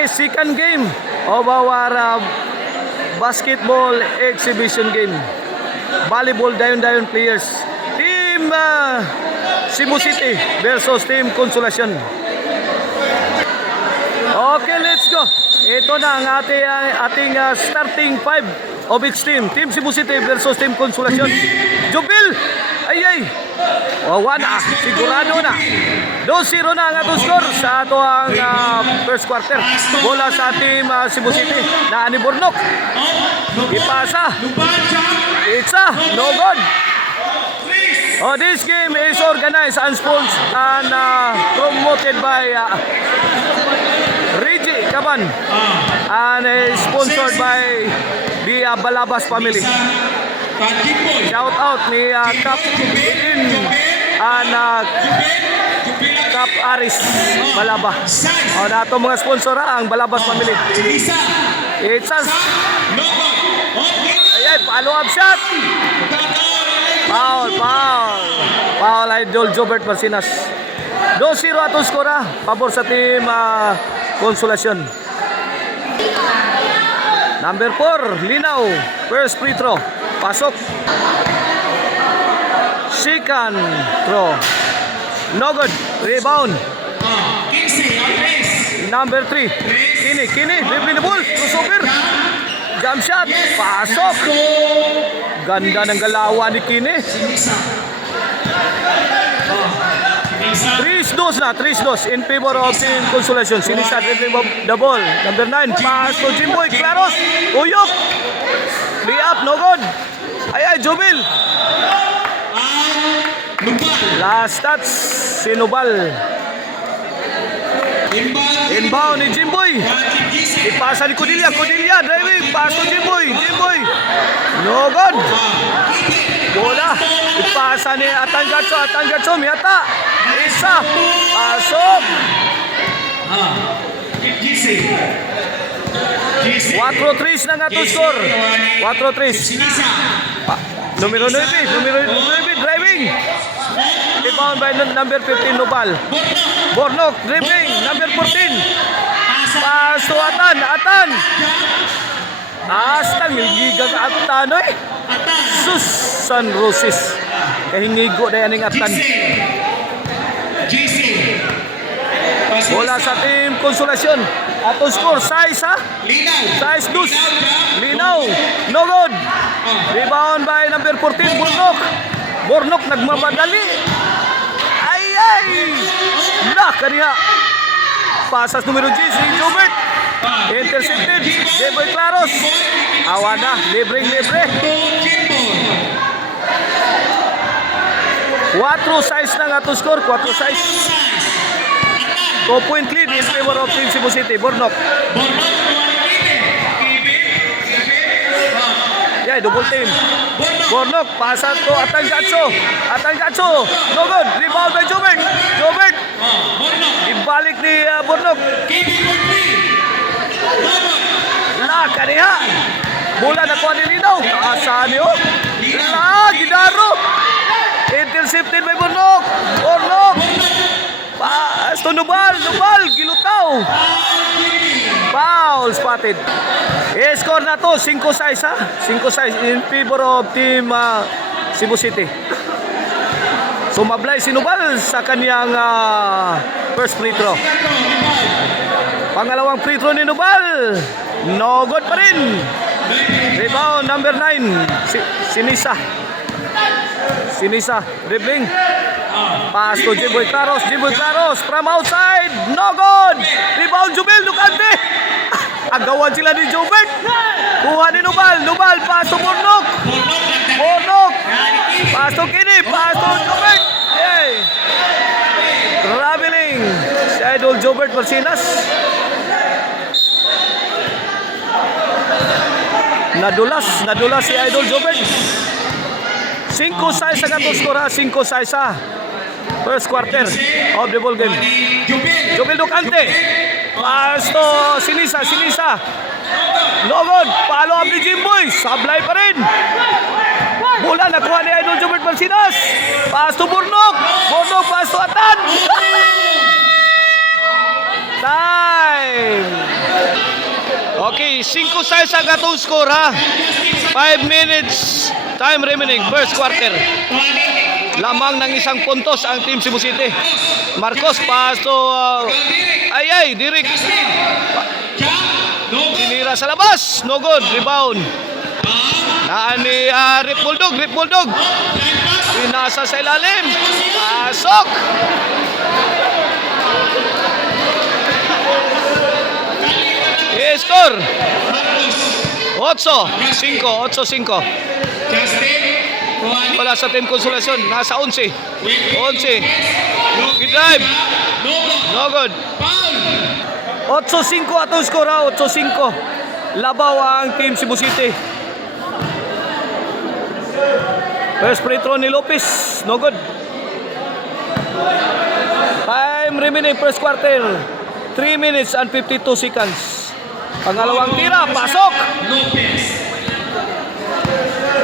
Okay, second game of our basketball exhibition game. Volleyball dayon-dayon players. Team Cebu City versus Team Consolacion. Okay, let's go. Ito na ang ating starting 5 of each team. Team Cebu City versus Team Consolacion. Jubil! Ay! Wala, sigurado na. 2-0 na ang atong score sa ato ang first quarter. Bola sa Team Cebu City na ani Bornok. Ipasa. Itsa, no good. Oh, this game is organized and sponsored and promoted by Reggie Caban and sponsored by the Balabas family. Shout out ni Cap Idin and Cap Aris Balaba. O na ito mga sponsor ang Balabas family. It's us. Ayan, follow up shot. Foul Idol Jobert Marcinas. 2-0 atong skora. Pabor sa Team Consolacion. Number 4, Linaw. First free throw. Pasok. Second throw. No good. Rebound. Number 3, Kini. Dribbling the ball. Crossover. Jump shot. Pasok. Ganda ng galawan ni Kini. 3-2 in favor of Team Consolacion. Sinisa dribbling the ball. Number 9, pass to Jimboy. Claros. Uyok. Lay up, no good. Ay, Jubil. Last touch, Sinubal. Inbound ni Jimboy. Ipasa ni Codilia. Driving. Pass to Jimboy. No good. Bola. Ipasa ni Atangatso. Miyata. Isa. Pasok. 4-3 na nga to score. 4-3. Numero 9 driving. Rebound by number 15 Nubal. Bornok dribbling. Number 14. Pass to Atan. Astang gigang Atan oy. Sus San Roses. Kahinigo na yan ng Atan. Bola sa Team Consolacion. Atong score, size 2. Linaw. No good. Rebound by number 14, Bornok nagmamadali. Ay! Kaniya. Pasas numero 10, Jobert. Intercepted. Jeboy Claros. Awa na. Libre. 4-6 na nga to score. 4-6. 2-point lead in favor of Team Cebu City. Bornok. Yeah, double team. Bornok, pasa to Atangatso. No good. Rebound by Jobert. Ibalik ni Bornok. Kaniha. Bola na kuha ni Linaw. Asan yun? Gidaro. Intercepted by Bornok. Pass to Nubal, gilutaw. Foul spotted. Score na to, 5-6 ha. 5-6 in favor of Team Cebu City. Sumablay si Nubal sa kanyang first free throw. Pangalawang free throw ni Nubal. No good pa rin. Rebound number 9. Sinisa dribbling. Pass to Jimboy Claros from outside. No good. Rebound Jubil Ducante. Agawan sila ni Jobert. Kuha ni Nubal. Pass to Bornok. Pass to Kini. Pass to Jobert. Hey. Traveling. Si Idol Jobert Marcinas. Nadulas si Idol Jobert. 5-6 ang atong skora. 5-6 first quarter of the ball game. Jubil Ducante. Pass to Sinisa. No good. Follow up ni Jimboy. Sablay pa rin. Bola nakuha ni Idol Jobert Marcinas. Pass to Bornok. Pass to Atan. Time. Okay, 5-6 ang atong score ha. 5 minutes time remaining, first quarter. Lamang ng isang puntos ang Team Cebu City. Marcos pass to Direk. Tinira sa labas, no good, rebound. Naan ni Rip Bulldog. Pinasa sa ilalim. Pasok. Score 8-5. Wala sa Team Konsolasyon, nasa 11. Drive. No good. 8-5 atong score ha, 8-5. Labaw ang Team Cebu City. First free throw ni Lopez, no good. Time remaining first quarter, 3 minutes and 52 seconds. Pangalawang tira, pasok.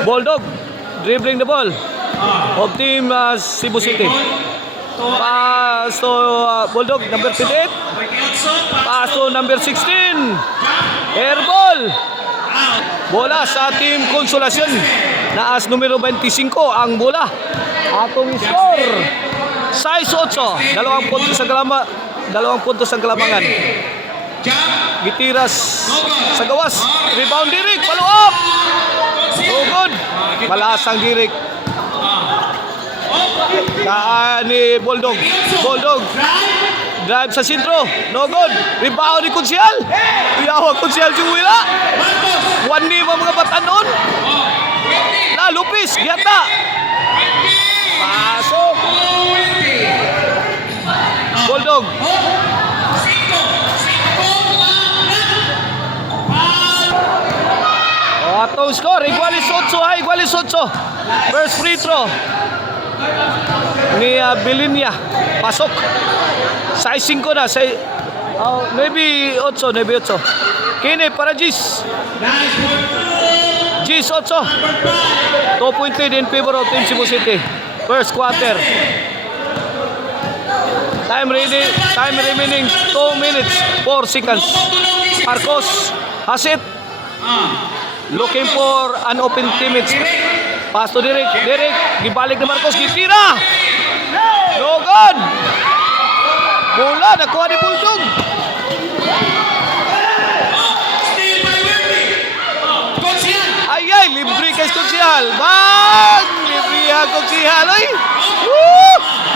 Bulldog dribbling the ball of Team Cebu City. Pass to Bulldog number 28. Pass to number 16. Airball. Bola sa Team Konsolasyon. Naas numero 25 ang bola. Atong score 6-8. Dalawang puntos sa galamangan. Gitiras sa gawas. Rebound Direk. Follow up. So good. Malasang Direk. Ni Bulldog. Drive sa sentro. No good. Rebound ni Kunsyal. Iyawag Kunsyal si Wila. Wani mga batan noon. Lupis. Giyata. Pasok. Bulldog. Atong score, igualis 8. First free throw ni Bilinia. Pasok. 6-5 na. Maybe 8. Kini para Gis 8. 2-point lead in favor of Team Cebu City. First quarter. Time remaining 2 minutes 4 seconds. Marcos has it. Looking for an open teammate. Pass to Direk. Gibalik ni Marcos. Gitira. No good. Bola. Nakuha ni Bulldog. Ay, libre kay Konsyal. Libre ang Konsyal.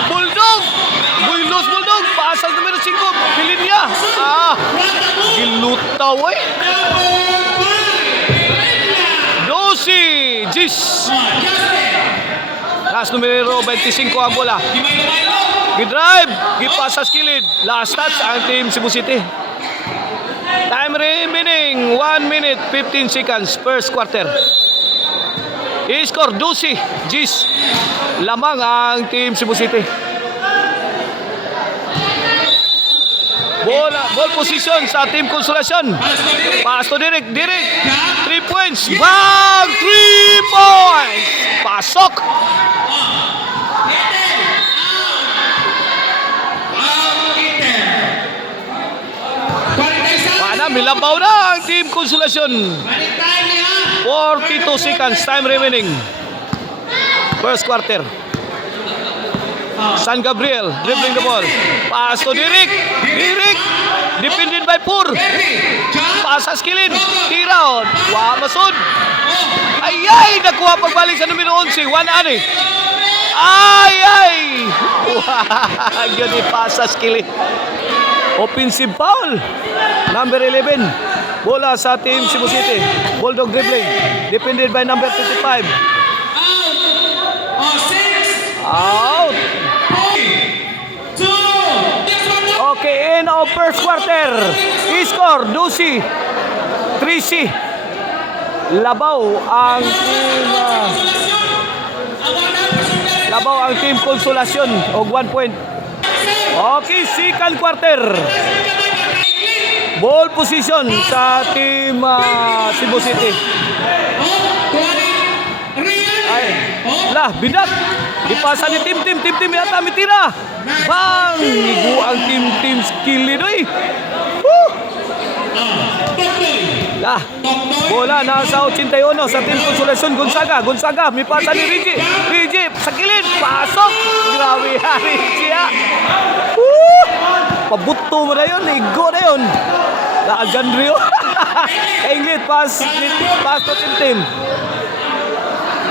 Bulldog. Builos Bulldog. Pasal numero 5. Pilin niya. Gilutaw Gis. Last numero 25 ang bola. Gidrive. Gipasa sa kilid. Last touch ang Team Cebu City. Time remaining 1 minute 15 seconds. First quarter. I-score 12. Gis. Lamang ang Team Cebu City. Ball position sa Team Konsolasyon. Pass to Direk. 3 points. 3 points. Pasok. Milabaw na ang Team Konsolasyon. 42 seconds. Time remaining. First quarter. San Gabriel dribbling the ball. Pass to Direk. Defended by Pur. Pass sa skilin. Tira. Masud. Nakuha pagbalik sa numero 11. 1 ani. Gani pass sa skilin. Offensive foul. Number 11. Bola sa Team Cebu City. Bulldog dribbling. Defended by number 55. Out. Okay, in our first quarter. I-score 12. 3C. Labaw ang Team Konsolasyon og 1 point. Okay, second quarter. Ball position sa Team Cebu City. Bidak. Dipasa ni Team yata mitira. Nigo ang Team skill ni doy. Lah, bola nasa 81 sa Team Consolacion. Gonzaga, may pasa ni Reggie, sa kilid, pasok. Grabe ha, Reggie ha. Pabuto mo na yun, igo na yun. Dyan Rio. Kainglit, pass to Team.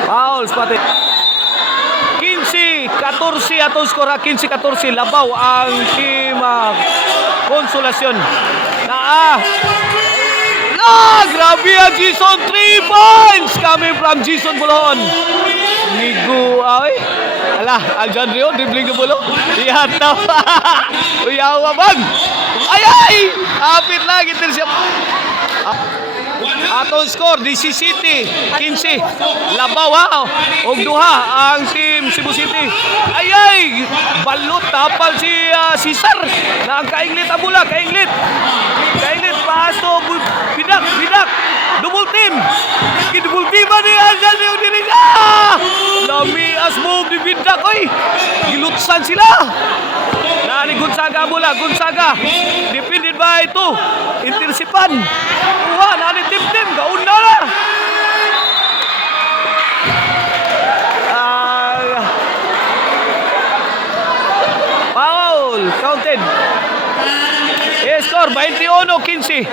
Fouls pati. 15-14 atong skor, 15-14. Labaw ang Team Consolacion. Grabe ang Jason, 3 points coming from Jason Bulohon. Nigo, ay. Aljan Rio, dribbling na bulo. Ihat na pa. Uyawa bang. Ay! Hapit lang, itin siya. Atong score, DC City, 15. Labaw ha. Og duha ang Team Cebu City. Ay! Balot, tapal si Cesar. Nagkainglit ang bola, kainglit. Paso, bidak. Double team ni Aljan Rio diri. Lami as move di bidak, oy. Gilutsan sila. Nani Gonzaga bola, defended by ito. Intersipan. Nani tim gauna na. Foul, counted. Score 21-15.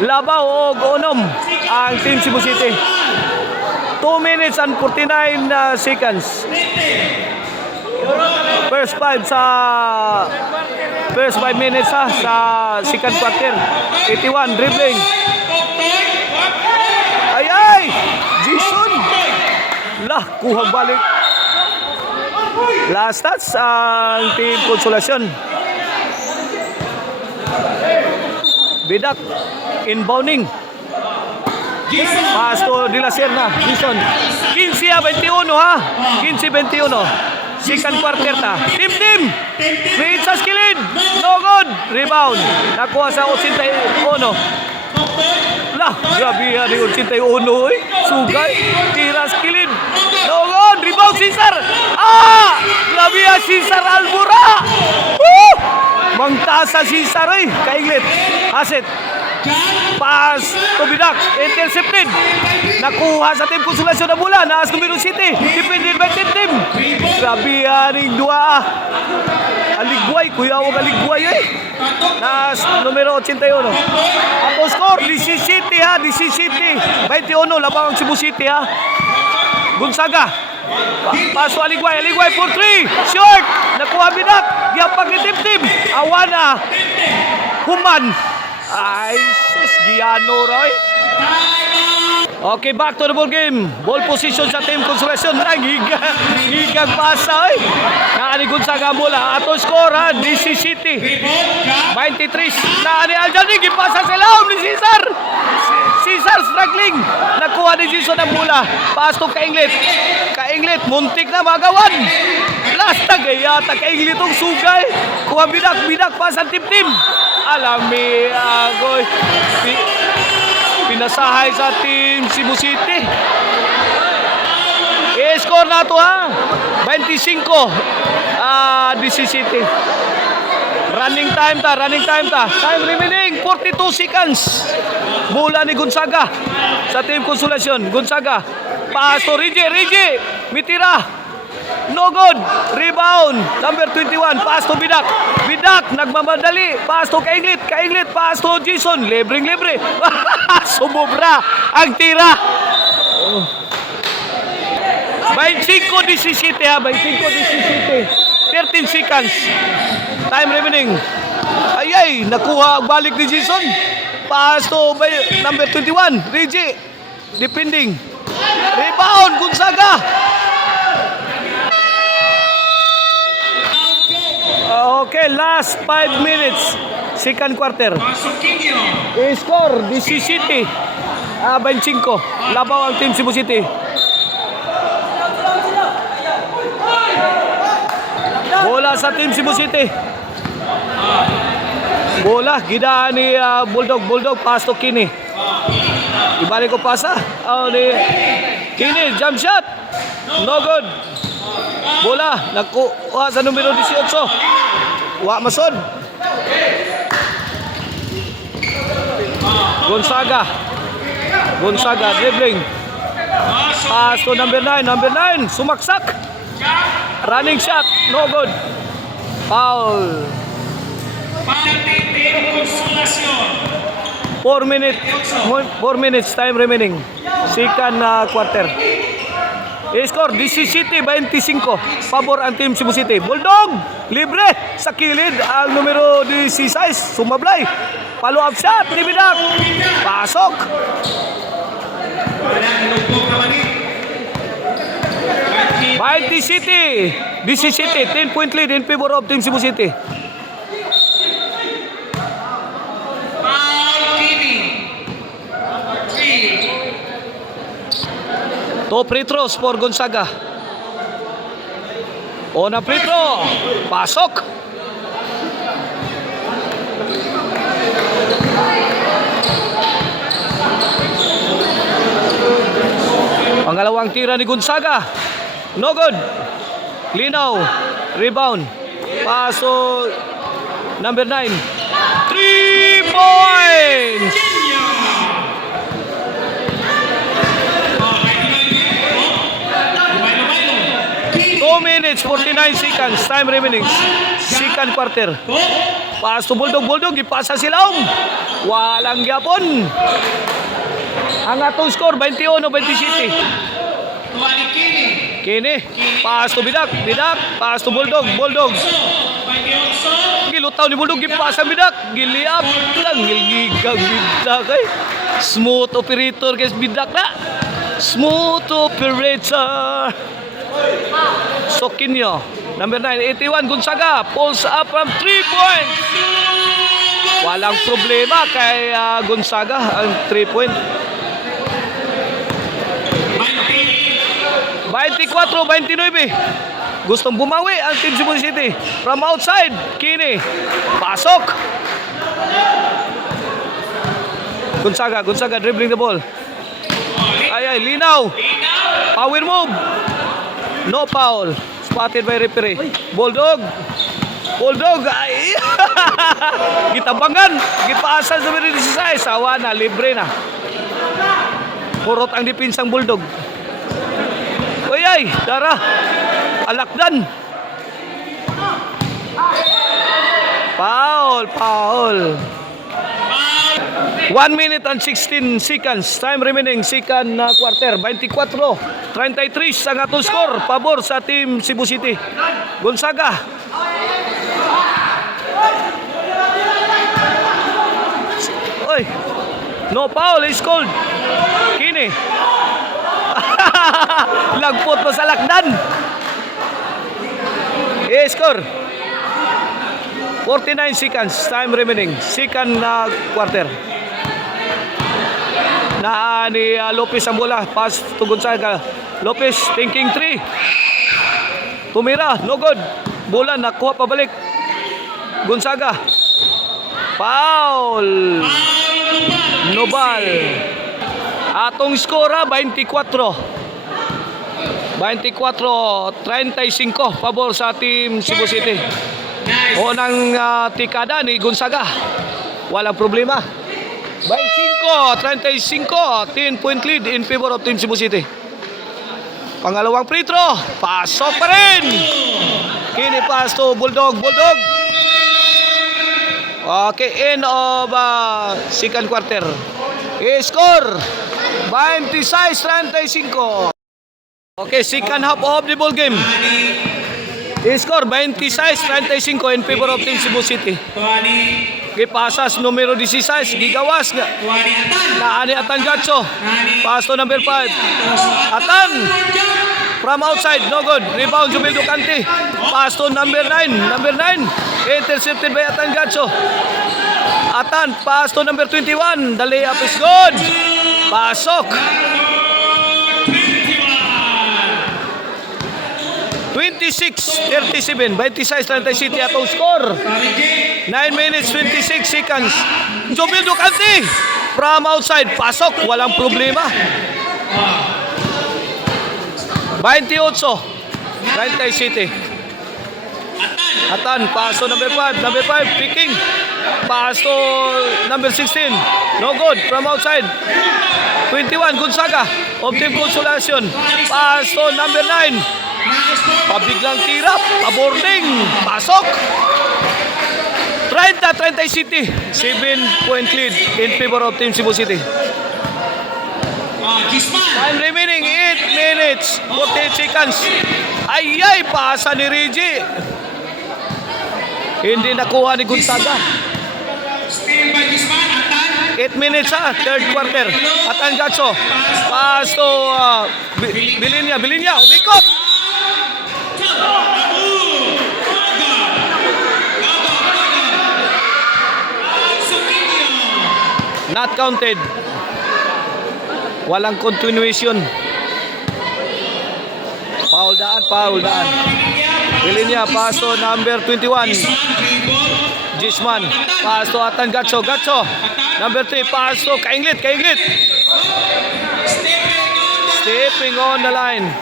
Labaw og unom ang Team Cebu City. 2 minutes and 49 seconds. First 5 minutes sa second quarter. 81 dribbling. Ay! Jason! Kuhang balik. Last touch ang Team Consolacion. Bidak inbounding. Pass to De La Serna. Jason. 15-21 ha. 15-21. Second quarter ta. Team. May sa skilled. No good. Rebound. Nakuha sa 81. Grabe yan yung 81 eh. Sugay. Tira skilled. No good. Rebound Cesar. Grabe yan Cesar Albura. Mangtaas sa Cesar eh. Kainglit. Aset. Pass to Bidak. Intercepted. Nakuha sa Team Consolacion na bola. Naas numero City. Defended by Team. Grabe yan yung dua. Aligway. Kuya huwag aligway eh. Naas numero 81. Ato score. DC City ha. DC City. 21. Labang ang Cebu City ha. Gonzaga. Paso Aligway for 3. Short. Nakuha Bidak. Giapag ni Team. Awana. Human. Ay, sus, Giano Roy. Okay, back to the ball game. Ball position sa Team Consolacion. Higang pasa, eh. Naani Gonzaga bola. Ato score, ha. DC City. 23. Naani Aljan, gipasa sa laom ni Cesar. Cesar struggling. Nakuha ni Jason ang bola. Pass to Kainglit. Muntik na magawan. Last na gaya. Kainglit ang sugay. Kuha bidak. Pasan Team. Alami agoy. Pinasahay sa Team Cebu City. I-score na to ha. 25. DC City. Running time ta. Time remaining 42 seconds. Bola ni Gonzaga sa Team Consolacion. Gonzaga. Pass to Reggie. Mitira. No good. Rebound. Number 21. Pass to Bidak. Nagmamadali. Pass to Kainglit. Pass to Jason. Libre. Sumobra ang tira. 25 DC City ha. 13 seconds. Time remaining. Ay. Nakuha ang balik ni Jason. Pass to number 21. Reggie. Defending. Rebound. Gonzaga. Okay, last 5 minutes. Second quarter. I-score DC City. 25. Labaw ang Team Cebu City. Bola sa Team Cebu City. Bola, gidaan ni Bulldog. Pass to Kini. Ibalik ko pasa. Ni Kini, jump shot. No good. Bola, nakuha sa numero 18. Wa masod. Gonzaga. Gonzaga dribbling. Pass to number 9. Number 9, sumaksak. Running shot, no good. Foul. 4 minutes time remaining. Second quarter. Score 17-25. Pabor ang team Cebu City. Bulldog libre sa kilid ang numero 16 sumablay. Follow up shot ni Bidak. Pasok. 20 City. 10 point lead in favor of team Cebu City. Two free throws for Gonzaga. Ona free throw. Pasok. Pangalawang tira ni Gonzaga. No good. Linaw. Rebound. Paso number 9. 3 points. 2 minutes 49 seconds time remaining. Second quarter. Pass to Bulldog. Bulldog ipasa sila. Walang gyapon. Ang atong score 21-20 City. Kini. Pass to Bidak. Bidak. Pass to Bulldog. Bulldog. Gilutaw ni Bulldog. Gipasa Bidak. Giliap. Lang. Gilgigang Bidak. Smooth operator guys. Bidak na. Smooth operator. Sokinyo. Number 9. 81 Gonzaga. Pulls up from 3 points. Walang problema kay Gonzaga ang 3 point. 24-29. Gustong bumawi ang team Cebu City. From outside, Kini. Pasok. Gonzaga dribbling the ball. Ay, Linaw. Power move. No foul. Spotted by referee. Bulldog. Ay. Gitabangan. Gipaasan sa mga 16. Sawa na. Libre na. Purot ang depinsang Bulldog. Ay, Dara. Alakdan. Foul. 1 minute and 16 seconds. Time remaining. Second quarter. 24-33 ang atong score. Pabor sa team Cebu City. Gonzaga. Oy. No foul is called. Kini. Lagpot mo sa lakdan. Score 49 seconds time remaining. Second quarter. Na ni Lopez ang bola. Pass to Gonzaga. Lopez thinking 3. Tumira, no good. Bola nakuha pabalik. Gonzaga. Foul. Nobal. Atong skora 24-35 pabor sa team Cebu City. Unang tikada ni Gonzaga. Walang problema. 25-35 10 point lead in favor of team Cebu City. Pangalawang free throw. Pasok pa rin. Kini pass to Bulldog. Okay, end of second quarter. Score 26-35. Okay, second half of the ball game. Score 26-35 in favor of team Cebu City. Gipasas numero 16, gigawas nga. Naani Atan Gatso. Pass to number 5. Atan from outside, no good. Rebound Jubil Ducante. Pass to number 9. Number 9 intercepted by Atan Gatso. Atan, pass to number 21. The layup is good. Pasok. 26-37. 26-30 City atong score. 9 minutes 26 seconds. Jubil Ducante from outside. Pasok. Walang problema. 28-30 City. Atan, pass to number 5. Number 5, picking. Pass to number 16. No good. From outside. 21, Gonzaga of Team Consolacion. Pass to number 9. Pabiglang tirap, paboarding, pasok. 30 City, 7-point lead in favor of Team Cebu City. Time remaining 8 minutes, 48 seconds. Ay, pasa ni Reggie. Hindi nakuha ni Gonzaga. 8 minutes third quarter. Atan Gatso. Pass to Bilinya, umikot. Not counted. Walang continuation. Foul daan. Bilinya, pass to number 21. Gisman, pass to Atan Gatso. Number 3, pass to Kainglit. Stepping on the line.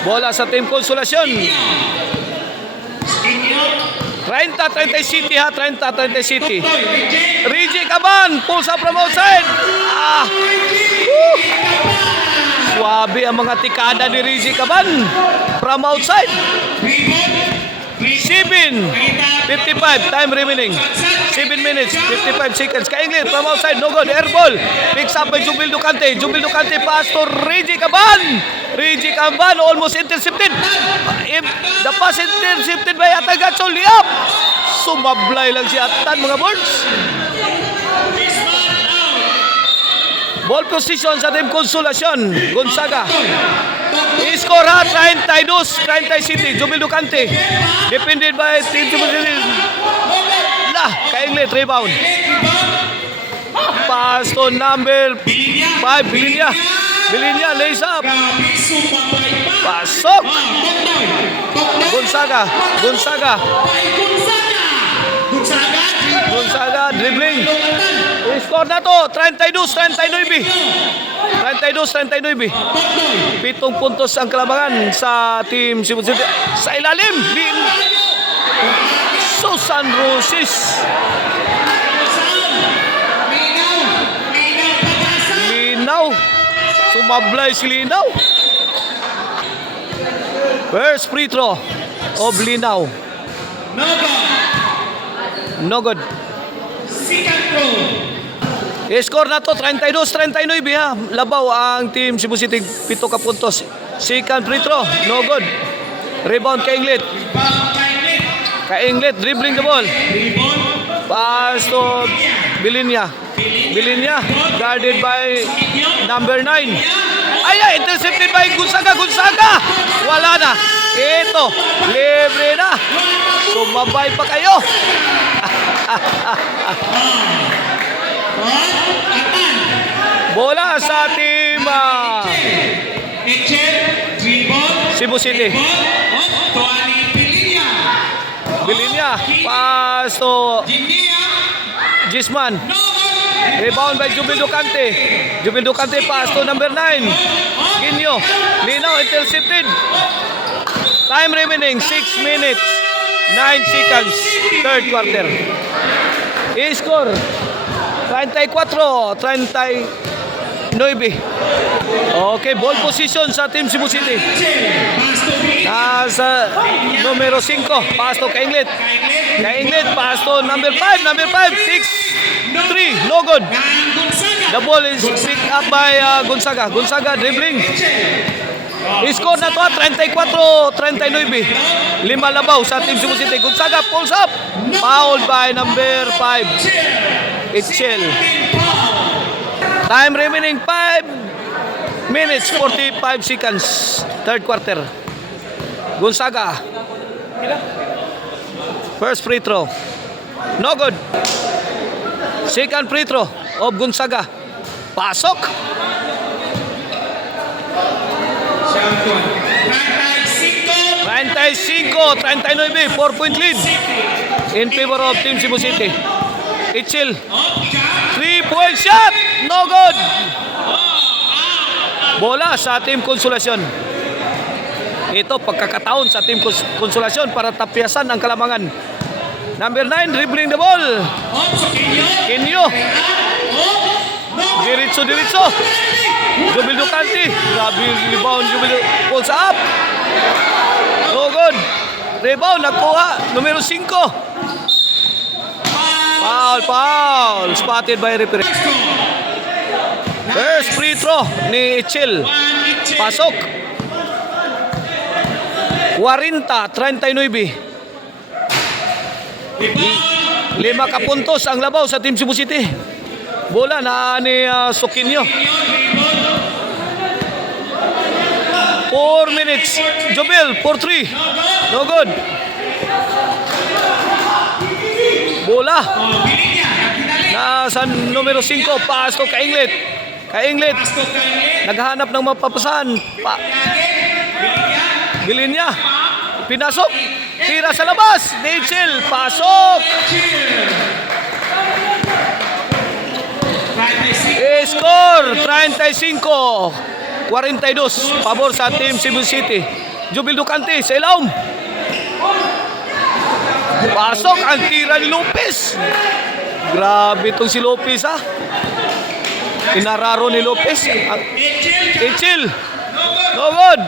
Bola sa Team Consolacion. 30 City 30 City. Reggie Caban, pulls up from outside. Suwabe ang mga tikada ni Reggie Caban from outside. 7:55 time remaining. 7 minutes 55 seconds. Kainglit from outside, no good. Air ball. Picks up by Jubil Ducante. Pass to Reggie Caban almost intercepted. If the pass intercepted by Atan Gatso, liap. Sumablay lang si Atan, mga boards. Ball position sa Team Consolacion. Gonzaga. I-score 30 City. Jubil Ducante. Defended by Team Cebu City. Kainglit, rebound. Pass to number 5, Bilinya, lays up. Pasok. Gonzaga, dribbling. I-score na to, 32-39. 7 puntos ang kalabangan sa Team Cebu City. Sa ilalim, Susan Roses. Linaw. Sumablay si Linaw. First free throw of Linaw. No good. Second throw. I-score na to, 32-39 ha. Labaw ang Team Cebu City, 7 ka puntos. Second free throw, no good. Rebound Kainglit, dribbling the ball. Pass to Bilinya, guarded by number 9. Intercepted by Gonzaga. Wala na. Ito, libre na. Sumabay pa kayo. Bola sa Team Cebu City. Bilinya, pass to Gisman. Rebound by Jubil Ducante, pass to number 9. Ginyo. Linaw, intercepted. Time remaining 6 minutes 9 seconds. Third quarter. I-score 34-39. Okay, ball position sa Team Cebu City. Nasa numero 5, pass to Kainglit, pass to number 5, 6-3, no good. The ball is picked up by Gonzaga, dribbling. I-score na to, 34-39. 5 labaw sa Team Cebu City. Gonzaga pulls up, fouled by number 5, Itchel. Time remaining 5 minutes 45 seconds. Third quarter. Gonzaga. First free throw, no good. Second free throw of Gonzaga. Pasok. 35-39, 4-point lead in favor of Team Cebu City. Itchel, 3-point shot, no good. Bola sa Team Consolacion. Ito pagkakataon sa Team Consolacion para tapyasan ang kalamangan Number 9, dribbling the ball. Kinyo. Diretso. Jubil Ducanti. Grabe yung rebound. Jubil pulls up. No good. Rebound, nagkuha. Numero 5. Foul. Spotted by referee. First free throw ni Ichil. Pasok. 40-39. 5 kapuntos ang labaw sa Team Cebu City. Bola na ni Sukinyo. 4 minutes. Jobel, 4-3. No good. Bola. Nasa numero 5. Pass to Kainglet. Naghahanap ng mapapasahan. Bilin niya. Pinasok. Tira sa labas. Nichel. Pasok. Score 35-42. Pabor sa Team Cebu City. Jubil Ducanti sa ilaw. Pasok ang tira ni Lopez. Grabe itong si Lopez ha. Inararo ni Lopez. Ichil. No good.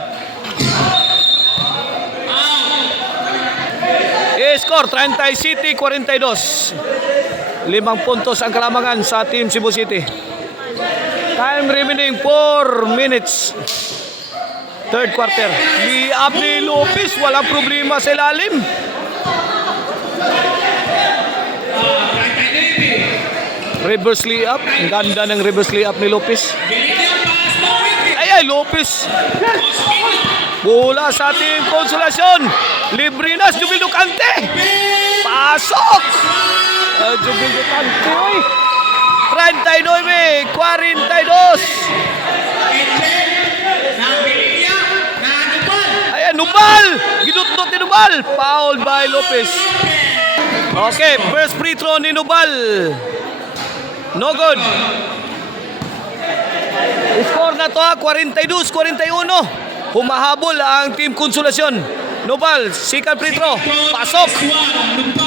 Score 30 City 42. 5 puntos ang kalamangan sa Team Cebu City. Time remaining 4 minutes. Third quarter. Liab ni Lopez, walang problema sa ilalim. Reverse layup. Ang ganda ng reverse layup ni Lopez. Ay, Lopez. Bola sa Team Konsolasyon. Librinas, Jubil Ducanti. Pasok. Jubil Ducanti, oy. 39-42. Ayan, Nubal. Ginutot ni Nubal. Foul by Lopez. Okay, first free throw ni Nubal. No good. Score na to 42-41. Humahabol ang Team Konsolasyon. Nubal, second free throw. Pasok.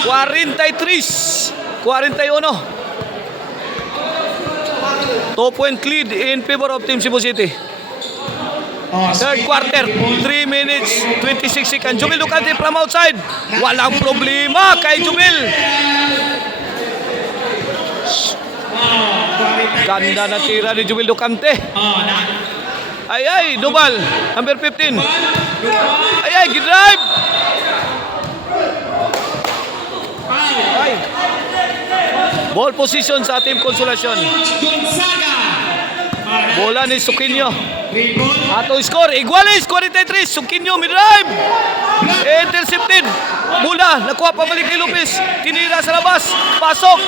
43-41. 2-point lead in favor of Team Cebu City. Third quarter, 3 minutes, 26 seconds. Jubil Ducanti from outside. Walang problema kay Jubil. Ganda na tira ni Jubil Ducanti. Ay, Nubal, number 15. Ay, gidrive. Ay. Ball position sa Team Konsolasyon. Bola ni Sukinyo. Ato score, Iguales, 43. Sukinyo, mid-drive. Intercepted. Bola, nakuha pabalik kay Lopez. Tinira sa labas. Pasok.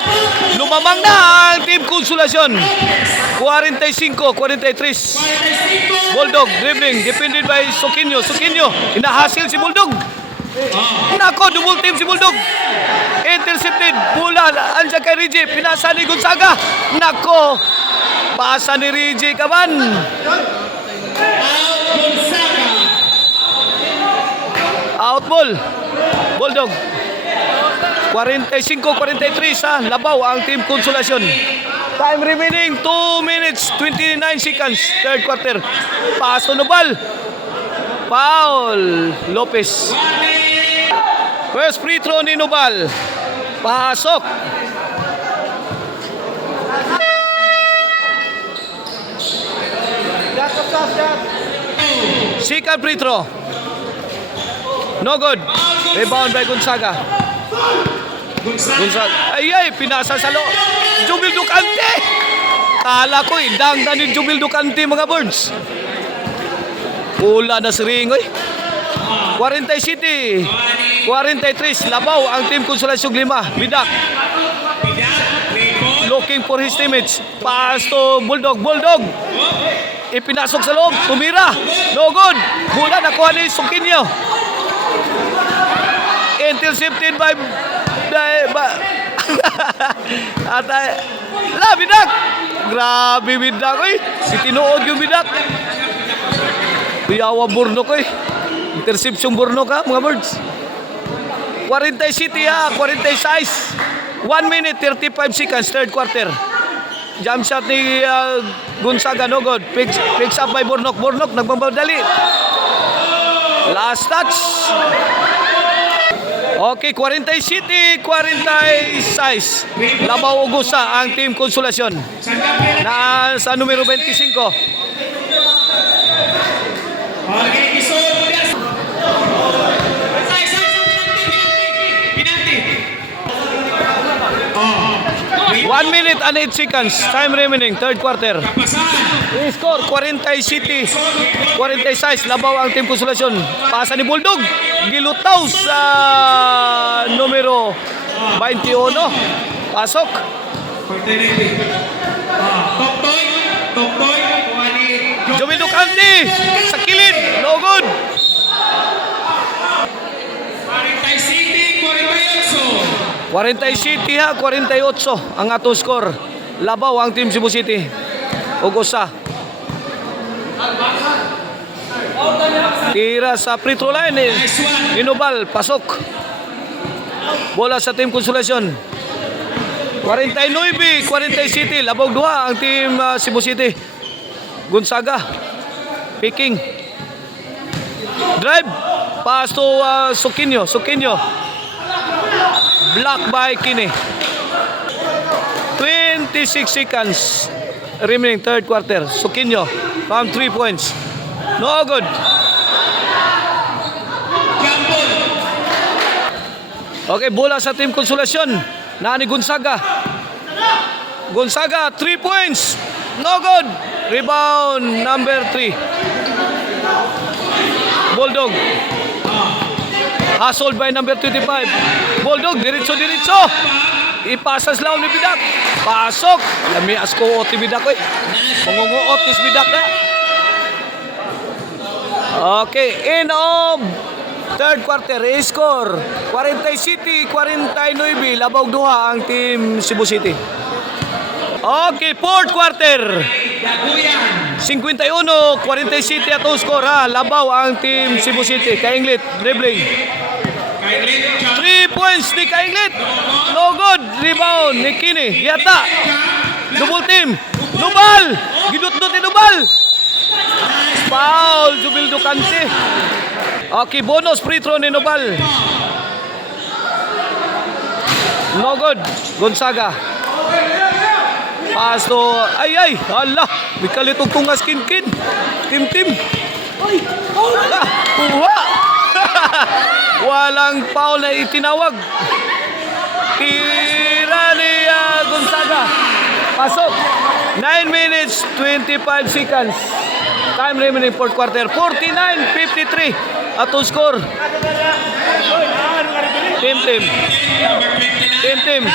Lumamang na ang Team Konsolasyon. 45-43. Bulldog, dribbling, defended by Sukinyo. Inahasil si Bulldog. Nako, double team si Bulldog. Intercepted. Bola, andyan kay Reggie. Pinasa ni Gonzaga. Nako, pasa ni Reggie kaman. Out ball. Bulldog. 45-43 sa labaw ang Team Konsolasyon. Time remaining 2 minutes 29 seconds. Third quarter. Pass to Nubal. Foul. Lopez. First free throw ni Nubal. Pasok. Second free throw. No good. Rebound by Gonzaga. Ay, pinasa sa loob. Jubil Ducanti. Kala ko, dangdan ni Jubil Ducanti mga birds. Pula na si Ringoy. 40 City. 43. Labaw ang Team Konsolasyon 5. Bidak. Looking for his teammates. Pass to Bulldog. Ipinasok sa loob. Tumira. No good. Bola nakuha ni Sukinyo. Intercepted by Bidak. Grabe Bidak. Tinuod yung Bidak. Piyawa Burnok. Interception Burnok ha mga birds. 47 ha, 46. 1 minute, 35 seconds, third quarter. Jump shot ni Gonzaga, no good. Picks up by Bornok. Bornok, nagbabadali. Last touch. Okay, 47, 46. Labaw Ugusa ang Team Konsolasyon. Na sa numero 25. Okay, isod. 1 minute and 8 seconds. Time remaining, third quarter. Score 47, 46. Labaw ang Team Konsolasyon. Pasa ni Bulldog. Gilutaw sa numero 21. Pasok. Tokboy. Joey Ducante sa kilid. No good. 40 City ha, 48 ang atong score. Labaw ang Team Cebu City. Ugusa. Tira sa free throw line eh. Inubal, pasok. Bola sa Team Konsolasyon. 49, 40 City. Labaw duha ang Team Cebu City. Gonzaga. Picking. Drive. Pass to Sukinyo. Block by Kine. 26 seconds remaining, third quarter. Sukinyo from 3 points. No good. Okay, bola sa Team Konsolasyon. Nani Gonzaga. Gonzaga, 3 points. No good. Rebound number 3. Bulldog. Hustled by number 25. Bulldog, diretso. Ipasas lang ni Bidak. Pasok. Lami asko oti Bidak eh. Mangunguot ni Bidak na. Okay, in of third quarter, score 40 City, 49. Labaw duha ang Team Cebu City. Okay, fourth quarter. 51, 40 City atong score ha. Labaw ang Team Cebu City. Kainglit, dribbling. 3 points ni Kainglit. No good. Rebound ni Kini. Yata. Double team. Nubal. Gidut-dut ni Nubal. Foul. Jubil Ducante. Okay, bonus free throw ni Nubal. No good. Gonzaga. Pass to, ay, hala, may kalitong tungas Kim. Ay, kuha. Walang foul na itinawag. Tira ni Gonzaga. Pasok. 9 minutes, 25 seconds. Time remaining, fourth quarter. 49-53 atong score. Team.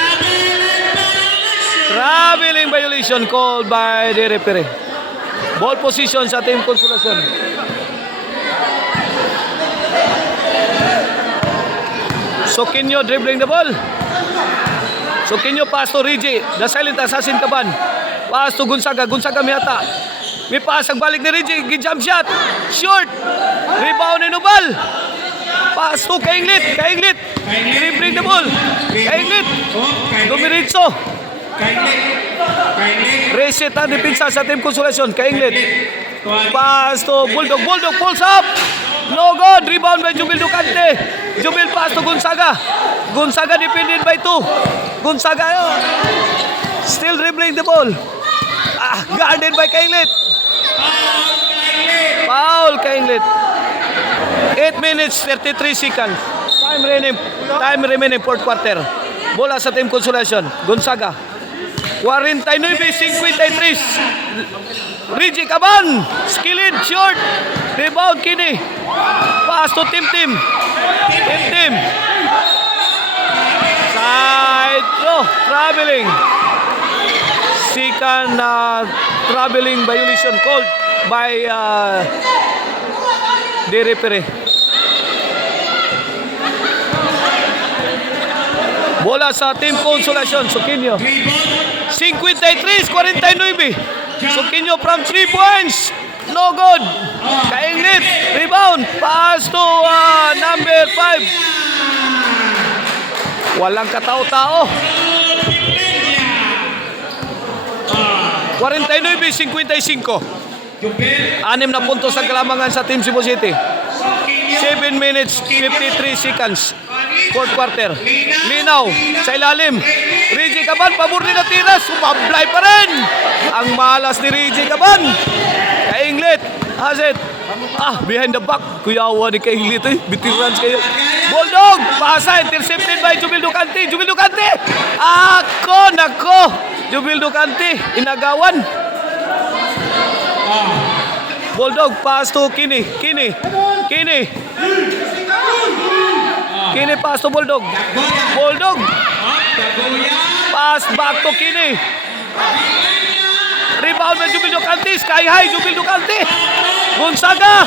Traveling violation called by the referee. Ball position sa Team Konsolasyon. Sukinyo dribbling the ball. Sukinyo pass to Rigi. The silent assassin kaban. Pass to Gonzaga. Gonzaga mihata. May pass ang balik ni Rigi. Jump shot. Short. Rebound ni Nubal. Pass to Kainglit. Dribbling the ball. Kainglit. Dumiritso. Reset ang depensa sa Team Konsolasyon. Kainglit. Pass to Bulldog. Bulldog pulls up. No good. Rebound by Jubil Ducante. Jubil pass to Gonzaga. Gonzaga defended by 2. Gonzaga still dribbling the ball. Guarded by Kainglit. Foul Kainglit. 8 minutes 33 seconds. Time remaining fourth quarter. Bola sa Team Konsolasyon. Gonzaga. 49-53. Rigi Caban. Skilled short. Rebound Kini. Pass to Team. Side throw. Traveling. Second traveling violation called by the referee. Bola sa Team Konsolasyon. Sukinyo. 53-49. Sukinyo from 3 points. No good. Kainglit. Rebound. Pass to number 5. Walang katao-tao. 49-55. Jubel. 6 na puntos ang kalamangan sa Team Cebu City. 7 minutes, 53 seconds. Fourth quarter. Linaw sa ilalim. Reggie Caban, pabor din na tira. Sumablay pa rin. Ang malas ni Reggie Caban. Kainglit. Hazet. Behind the back. Kuyawa ni Kainglit eh. Veterans kayo. Bulldog. Pasa. Intercepted by Jubil Ducante. Jubil Ducante. Nako. Jubil Ducante. Inagawan. Bulldog. Pass to Kini. Kini pass to Bulldog. Bulldog. Pass back to Kini. Rebound by Jubil Ducante. Sky high Jubil Ducante. Gonzaga.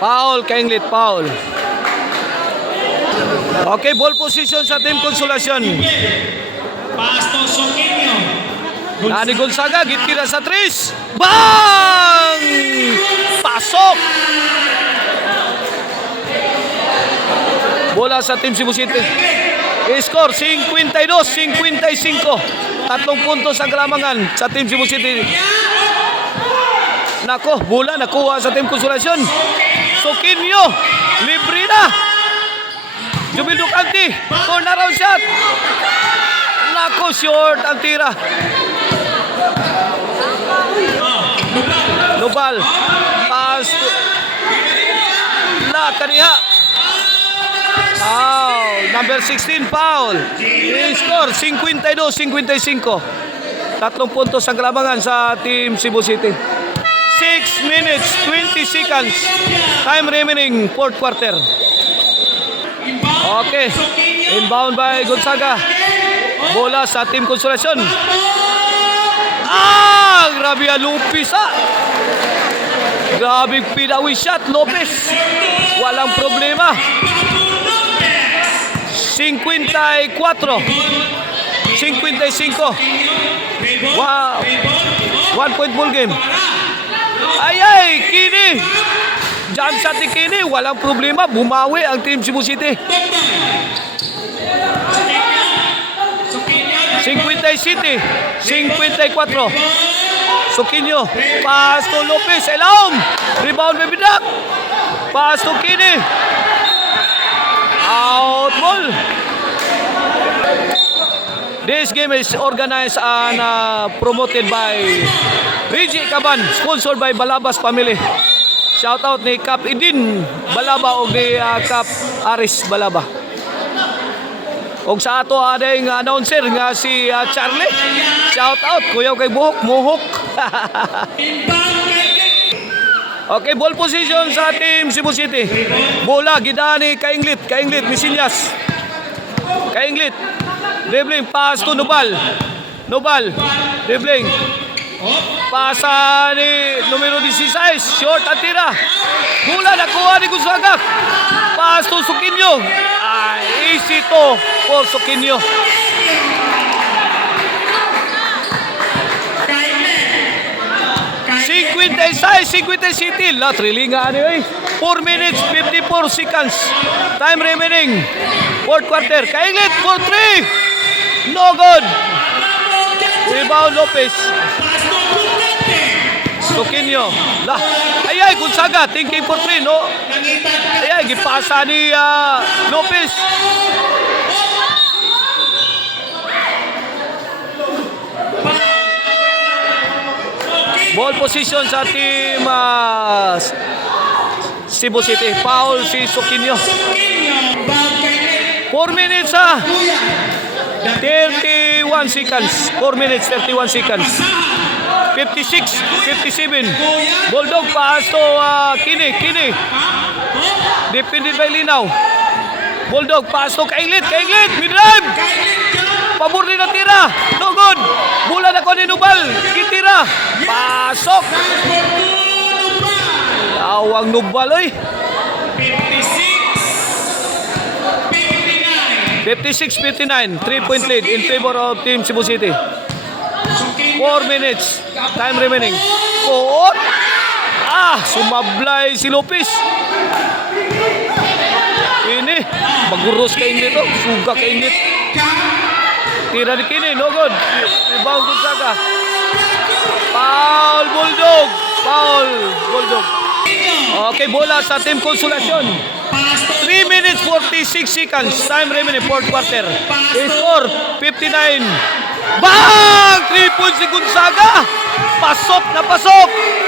Foul, Kainglit, foul. Okay, ball position sa Team Consolacion. Pasto Soquinho. Nani Gonzaga, gitira sa tris. Bang! Pasok! Bola sa Team Cebu City. Score 52-55. 3 puntos ang kalamangan sa Team Cebu City. Nako, bola nakuha sa Team Consolacion. Soquinho, libre na. Jubil Ducante, turnaround shot. Nako, short ang tira. Nubal, pass to kaniha. Foul, number 16 foul. Score 52-55. 3 puntos ang kalamangan sa Team Cebu City. 6 minutes, 20 seconds. Time remaining, fourth quarter. Okay. Inbound by Gonzaga. Bola sa Team Consolacion. Grabe ang Lopez Grabe pinawi shot, Lopez. Walang problema. 54. 55. Wow. 1 point ball game. Ay, Kini. Jump shot ni Kini. Walang problema. Bumawi ang Team Cebu City. 57. 54. Soquinho. Pass to Lopez. Elaum. Rebound by Bidak. Pass to Kini. Out ball. This game is organized and promoted by Reggie Caban, sponsored by Balabas Family. Shout out ni Cap Idin Balaba o ni Cap Aris Balaba. Og sa ato ading announcer nga si Charlie. Shout out kuya kay Buhok Muhok. Okay, ball position sa Team Cebu City. Bola gidaan ni Kainglit Misinyas. Kainglit. Dribbling pass to Nubal. Dribbling. Pasa ni numero 16. Short at tira. Bola nakuha ni Gonzaga. Pass to Soquinho. Easy to for Soquinho. City. La trilinga ano eh. 4 minutes 54 seconds. Time remaining. Fourth quarter. Kainglit for 3. No good. Rebound Lopez. Soquinho. Ay, Gonzaga thinking for 3, no? Ay, gipasa ni Lopez. Ball position sa Team Cebu City. Foul si Soquinho. 4 minutes 31 seconds. 4 minutes 31 seconds. 56, 57. Bulldog pass to Kini. Defended by Linaw. Bulldog pass to Kainglit. Mid-drive. Pabor din ang tira. No good. Bola na ko ni Nubal. Kitira. Pasok. Awang Nubal oy. 56-59. 3-point lead in favor of Team Cebu City. 4 minutes. Time remaining. Sumabay si Lopez. Kini, maguros ka init to. Suga ka init. Tira ni Kini, no good. Rebound Gonzaga. Foul Bulldog. Foul Bulldog. Okay, bola sa Team Consolacion. 3 minutes 46 seconds. Time remaining, fourth quarter. Score 59. Bang! 3 points si Gonzaga. Pasok na pasok.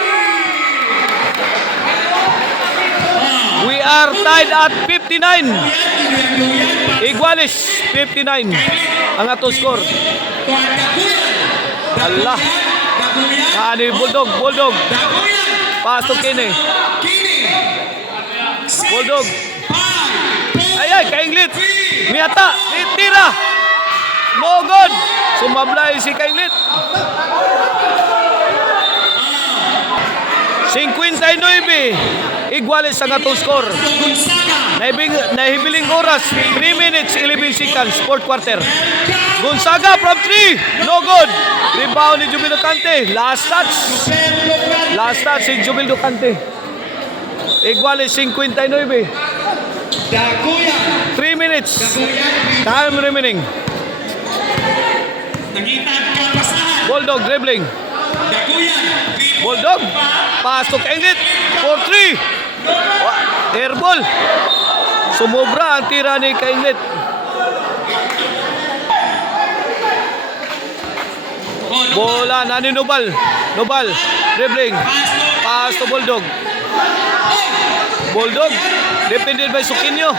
We are tied at 59. Iguales 59 ang atong score. Allah. Ani Bulldog. Pasok Kini. Bulldog. Ay, Kainglit. Miyata. Tira. No good. Sumablay si Kainglit. 59. Iguales ang atong score. Nahibiling oras. 3 minutes 11 seconds. Fourth quarter. Gonzaga from 3. No good. Rebound ni Jubil Ducante. Last touch si Jubil Ducante. Iguales 59. 3 minutes. Time remaining. Bulldog dribbling. Bulldog. Pasok Englet. 4-3. Airball. Sumobra ang tira ni Kainglet. Bola na ni Nobal. Dribbling. Pass to Bulldog. Defended by Sukinyo.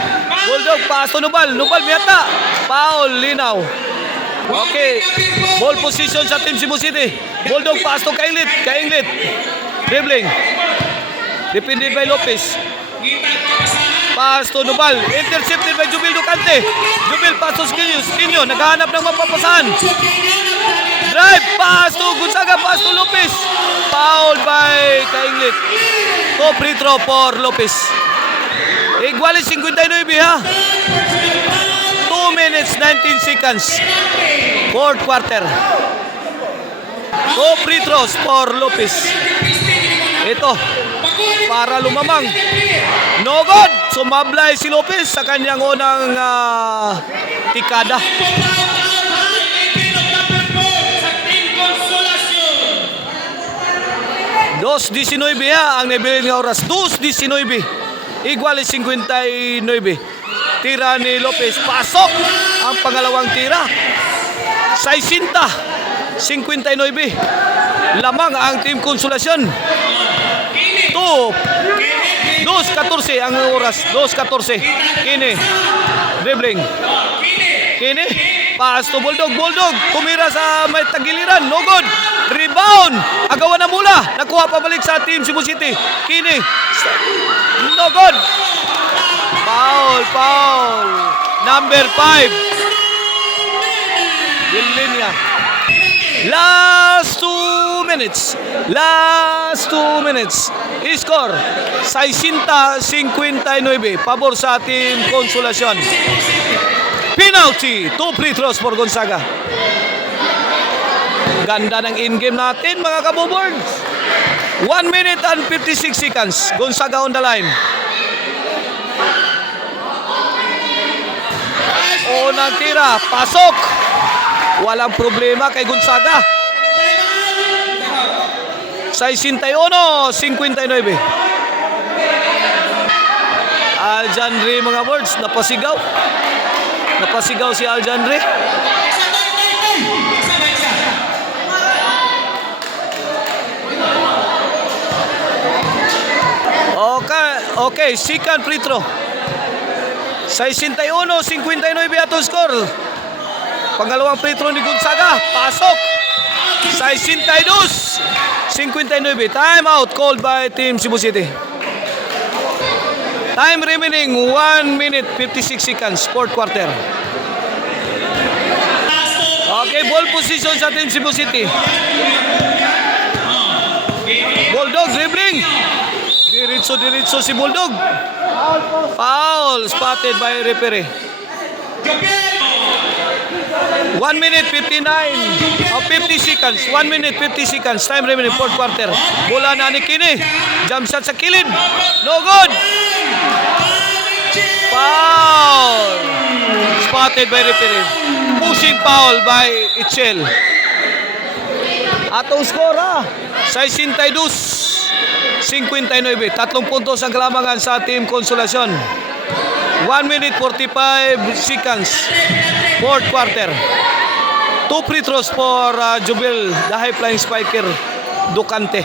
Bulldog. Pass to Nobal. Miyata. Foul. Linaw. Okay. Ball position sa Team Cebu City. Bulldog. Pass to Kainglet. Dribbling. Defended by Lopez. Pass to Nobal. Intercepted by Jubil Ducante. Jubil pass to Sukinyo. Naghahanap ng mapapasahan. Drive. Pass to Gonzaga. Pass to Lopez. Foul by Kainglet. To free throw for Lopez. Iguales 59 ha. 2 minutes 19 seconds. Fourth quarter. 2 free throws for Lopez. Ito. Para lumamang. No good. Sumablay si Lopez sa kanyang unang tikada. Dos 19 ang nabilin nga oras. 2:19. Iguales 59. Tira ni Lopez. Pasok ang pangalawang tira. 59. Lamang ang Team Consolacion. 2:14 ang oras. 2:14. Kini. Dribbling. Kini. Pass to Bulldog. Tumira sa may tagiliran. No good. Rebound. Agawan na mula. Nakuha pabalik sa Team Cebu City. Kini. No good. Foul. Number 5. Bilinya. Last 2 minutes. Score 60-59. Pabor sa Team Consolacion. Penalty. 2 free throws for Gonzaga. Ganda ng in-game natin mga kaboboards. 1 minute and 56 seconds. Gonzaga on the line. Unang tira. Pasok. Walang problema kay Gonzaga. 61-59. Aljandre mga boards. Napasigaw si Aljandre. Okay, second free throw. 61-59 atong score. Pangalawang free throw ni Gonzaga. Pasok. 62-59. Time out called by Team Cebu City. Time remaining 1 minute 56 seconds. Fourth quarter. Okay, ball position sa Team Cebu City. Bulldog dribbling. Diretso si Bulldog. Foul spotted by referee. 1 minute 50 seconds. 1 minute 50 seconds. Time remaining fourth quarter. Bola na ni Kini. Jump shot sa kilid. No good. Foul! Spotted by referee. Pushing foul by Itchel. Atong score 62-59. 3 puntos ang kalamangan sa Team Consolacion. 1 minute 45 seconds. Fourth quarter. 2 free throws for Jubil, the high flying spiker, Ducante.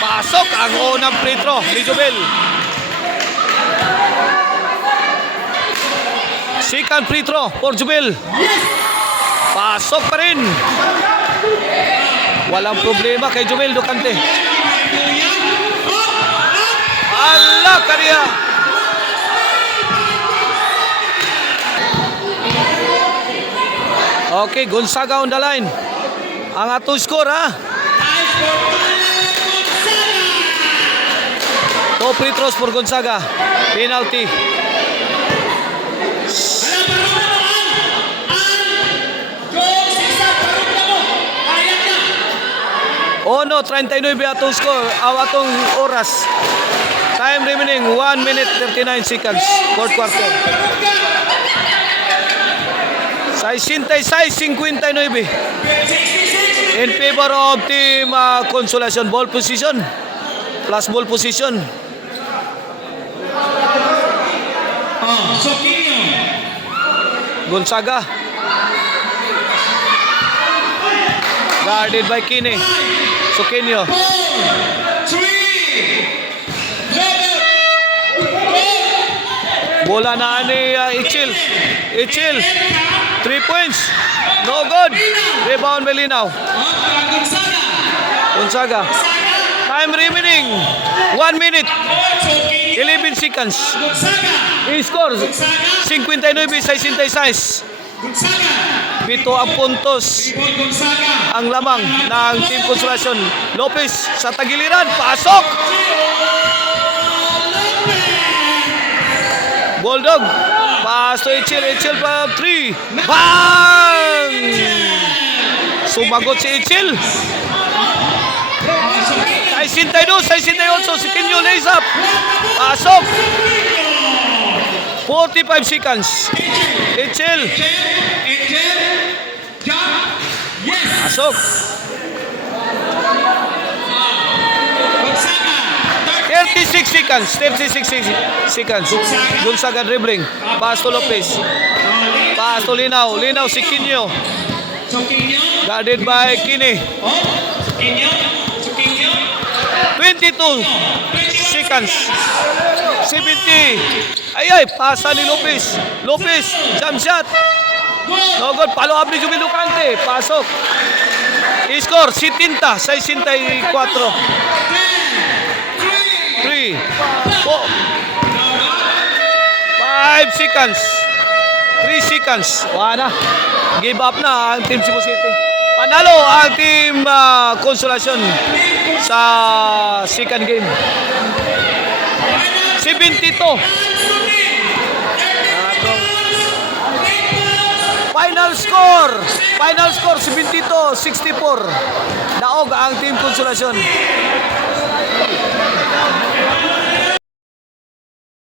Pasok ang unang free throw ni Jubil. Second free throw for Jubil. Pasok pa rin. Walang problema kay Jubil Ducante. Allah kariya. Okay, Gonzaga on the line. Ang atong score 2 free throws for Gonzaga. Penalty. No, 39 atong score. Atong oras. Time remaining 1 minute 39 seconds. Fourth quarter. 66-59 in favor of Team Consolacion. Ball position plus ball position. Soquinho. Gonzaga guarded by Kine. Soquinho. 4, 3, Bola na ni Itchel. Itchel 3 points. No good. Rebound Melinaw. Gonzaga. Time remaining 1 minute 11 seconds. I-score 59-66. Pito ang puntos ang lamang ng Team Consolacion. Lopez sa tagiliran. Pasok! Bulldog. Pass to Itchel. Itchel pa 3. Bang! Sumagot si Itchel. 62-68. Si Kinyo lays up. Pasok. 45 seconds. Itchel. Pasok. 36 seconds. 36 seconds. Gonzaga dribbling. Pass to Lopez. Pass to Linaw. Linaw si Kinyo. Guarded by Kine. 22 seconds. 70. Ay, pasa ni Lopez. Lopez, jump shot. No good. Follow up ni Jubil Ducante. Pasok. I-score 70-64. 3, 4, 5 seconds. 3 seconds. Wala na. Give up na ang Team Cebu City. Panalo ang Team Consolacion sa second game. 72. Final score 72-64. Daog ang Team Consolacion.